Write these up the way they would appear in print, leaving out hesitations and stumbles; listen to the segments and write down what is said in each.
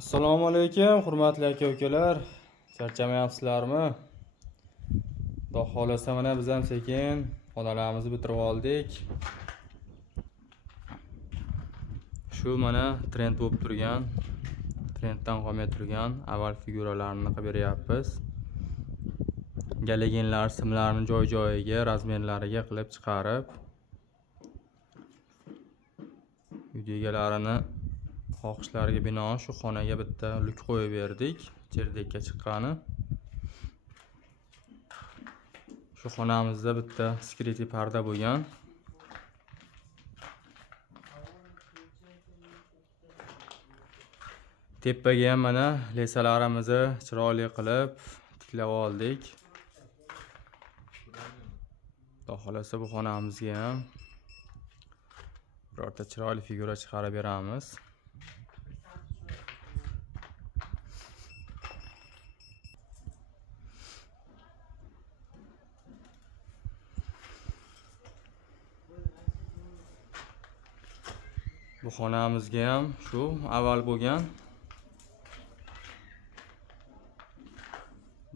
Assalomu alaykum, hurmatli aka-ukalar. Charchamayapsizlarmi? Xudo xolasa mana biz ham sekin xonalarimizni bitirib oldik. Shu mana trend bo'lib turgan, trenddan qolmay turgan avval figuralarni qilib beryapmiz. Galegenlar simlarini joy-joyiga, razmerlariga qilib chiqarib, uyda egalarini xohishlariga binoan shu xonaga bitta luk qo'yib berdik, cherdakka chiqqani. Shu xonamizda bitta security parda bo'lgan. Tepaga ham mana lesalarimizni chiroyli qilib tiklab oldik. Xudo xolasa bu xonamizga ham birorta chiroyli figura chiqarib beramiz. Bu xonamizga ham shu avval bo'lgan.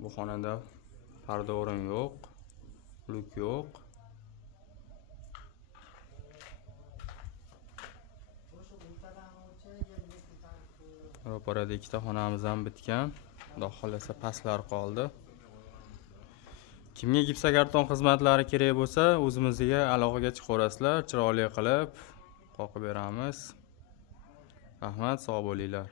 Bu xonada parda o'rin yo'q, luk yo'q. Ro'parada ikkita xonamiz ham bitgan. Xudo xolasa pastlar qoldi. Kimga gipsokarton xizmatlari kerak bo'lsa, o'zimizga aloqaga chiqaverasizlar, chiroyli qilib qoqib beramiz. Rahmat, sog' bo'linglar.